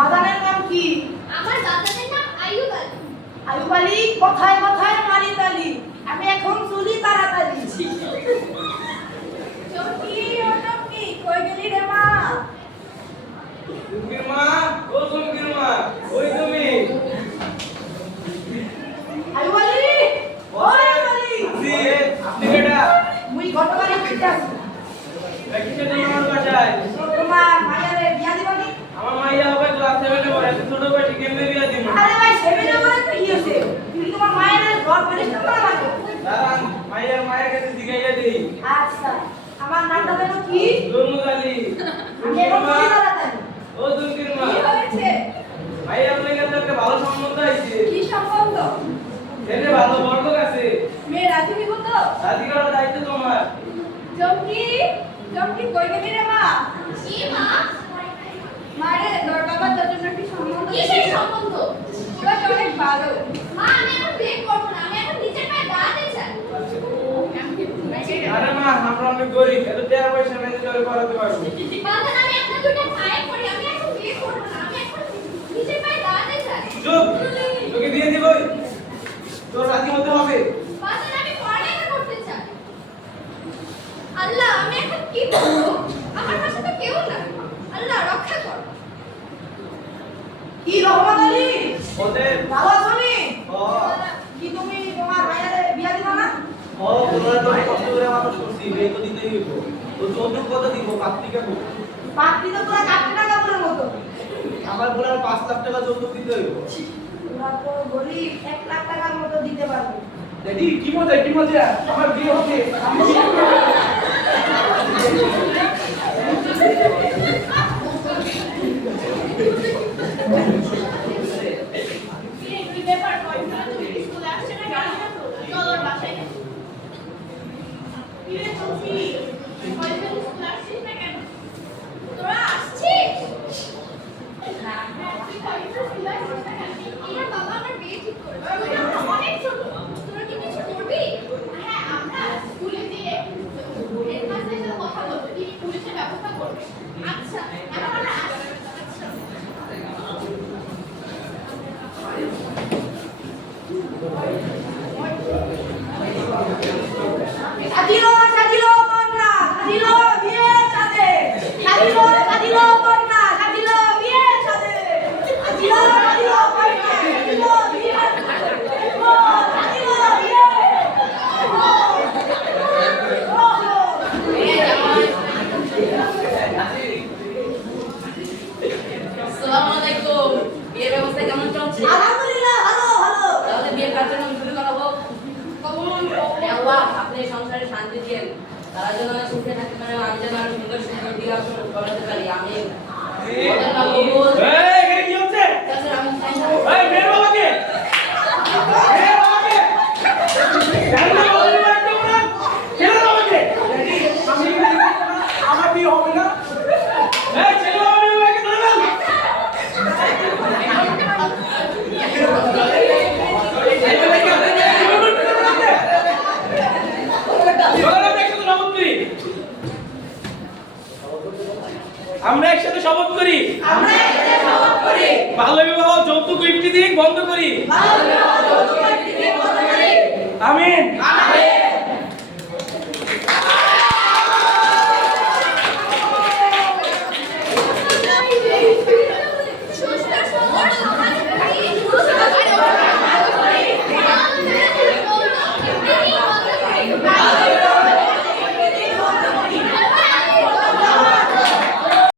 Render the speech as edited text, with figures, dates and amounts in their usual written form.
বাদানের নাম কি? আমার দাদার নাম আইয়ুব আলী। আইয়ুব আলী কথায় কথায় মারি তালি, আমি এখন চলি তাড়াতাড়ি। চমকি ও চমকি কই গেলি রে মা? চমকির মা, ও চমকির মা, ওই তুমি। আইয়ুব আলী, ও আইয়ুব আলী। জি, আপনি কেডা? মুই গতবারে কইতে আছি। কিসের জন্য আমার বাসায়? তোমার মাইয়ারে বিয়া দিবানি? আমার মাইয়া হবে ক্লাস 7 এ পড়ে, এত ছোট বয়সে কেমনে বিয়া দিব? আরে ভাই সেমিনে বলে তো ইয়েছে, তুমি তোমার মায়ের ঘর পরিষ্কার করা লাগে। দাঁড়ান, মায়ের কাছে জিগাইয়া দেই। আচ্ছা, আমার নামটা যেন কি? জন্মজ আলী। আমি এখন চলি তাড়াতাড়ি। ও চমকির মা, কি হয়েছে? মাইয়ার লেগে তো একটা ভালো সম্বন্ধ আইছে। কি সম্বন্ধ? ছেলে ভালো বড়লোক আছে। মেয়ে রাজি হইব তো? রাজি করার দায়িত্ব তোমার। চমকি, চমকি কই গেলি রে মা? কি মা? মারে তোর বাবার তোর জন্য কি সম্বন্ধ? কিসের সম্বন্ধ? তোরা তো অনেক ভালো। মা আমি এখন বিয়ে করব না, আমি এখন নিজের পায়ে দাঁড়াতে চাই। আরে মা, আমরা অনেক গরিব, এত টাকা পয়সা নাই যে তোরে করাতে পারবো। বাবা আমি একটা দুটো পায়ে পড়ি, আমি এখন বিয়ে করব না, আমি এখন নিজের পায়ে দাঁড়াতে চাই। চুপ, তোকে দিয়ে দিবই। তোর রাজি হতে হবে। বাবা আমি পড়ালেখা করতে চাই। আল্লাহ আমি এখন কি করব? আমার পাশে তো কেউ নাই। আল্লাহ রক্ষা কর। কি রহমান আলী? ওদের ভালো আছো নি? ও কি তুমি তোমার মায়ের বিয়া দিবা না? ও তোরা তো কষ্ট করে মানুষ করছি, বিয়ে তো দিতেই হইব। তো যৌতুক কত দিব? পাত্রিকা কো? পাত্রী তো পুরা কাটনা কাপড়ের মতো। আমার বলে 5 লাখ টাকা যৌতুক দিতে হইব। তোরা তো গরিব, 1 লাখ টাকার মতো দিতে পারবে। ড্যাডি কি মজা, আমার বিয়ে হবে। আমি বিয়ে করব। কি ব্যাপার কই না তুমি স্কুলে আসছে না কেন? চলো বাসায় যাই। কি রে চলছি? কই না স্কুলে আসছিস না কেন? তোরা আসছিস? হ্যাঁ তুই কই না স্কুলে আসছিস না কেন? আমার বাবা আমার বিয়ে ঠিক করেছে। তুই অনেক ছোট, তোরা কি কিছু করবি? হ্যাঁ আমরা স্কুলে গিয়ে হেডমাস্টারের সাথে কথা বলবো, কি পুলিশের ব্যবস্থা করবে। আচ্ছা এখন আমরা আসি। আচ্ছা সাজিলো সাজিলো কন্যা, সাজিলো বিয়ের সাথে। সাজিলো সাজিলো কন্যা, সাজিলো বিয়ের সাথে। সাজিলো সাজিলো কন্যা, সাজিলো বিয়ের সাথে। ও সাজিলো বিয়ে। আসসালামু আলাইকুম। বিয়ের ব্যবস্থা কেমন চলছে? আলহামদুলিল্লাহ ভালো ভালো। তাহলে বিয়ের কার্যক্রম শুরু করাবো। হে আল্লাহ, আপনি সংসারে শান্তি দিয়েন। তারা যেন সুখে থাকতে পারে, আমি যেন আরো সুন্দর সুন্দর বিয়ে করাতে পারি। আমিন। আমাদের নাম কবুল। এই এখানে কি হচ্ছে? তাছাড়া আমি চাই না। এই মেয়ের বাবাকে, মেয়ের বাবাকে জানলে বলবো একদম না। ছেলের বাবাকে আমার বিয়ে হবে না। এই ছেলের বাবাকে ধরে নাও। আমরা একসাথে শপথ করি। আমরা একসাথে শপথ করি। বাল্য বিবাহ যৌতুক ইফতিজিং বন্ধ করি। ভালো ভালো যৌতুক বিয়ে বন্ধ করি। আমিন। আমিন।